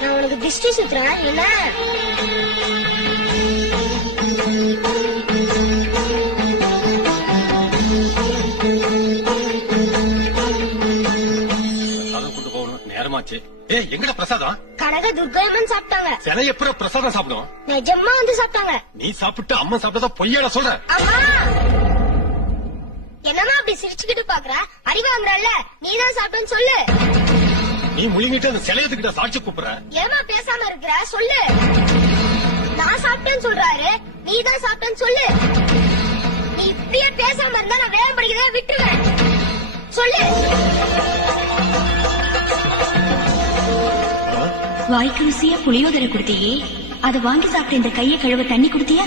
நான் உனக்கு திருஷ்டி சுத்துறேன் என்ன? நேரமாச்சு. எங்கட பிரசாதம்? கனக துர்காயம்மன் சாப்பிட்டாங்க. சிலை எப்ப பிரசாதம் சாப்பிடும்? நிஜமா வந்து சாப்பிட்டாங்க. நீ சாப்பிட்டு அம்மா சாப்பிட்டதா பொய்யாட சொல்ற? என்னமா அப்படி சிரிச்சுக்கிட்டு பாக்குற? அடி வாங்குறல்ல, நீதான் சாப்பிட்டேன்னு சொல்லு. நீ முழுங்கிட்டு அந்த சிலையத்துக்கிட்ட சாட்சி கூப்பிடுற. ஏமா பேசாம இருக்கிற? சொல்லு. நான் சாப்பிட்டேன்னு சொல்றாரு, நீதான் சாப்பிட்டேன்னு சொல்லு. நீ இப்படியே பேசாம இருந்தா நான் வேலை படிக்கிறத விட்டுருவேன். சொல்லு. வாய்க்கு ருசியா புளியோதரை கொடுத்தியே, அதை வாங்கி சாப்பிட்ட இந்த கையை கழுவ தண்ணி கொடுத்தியா?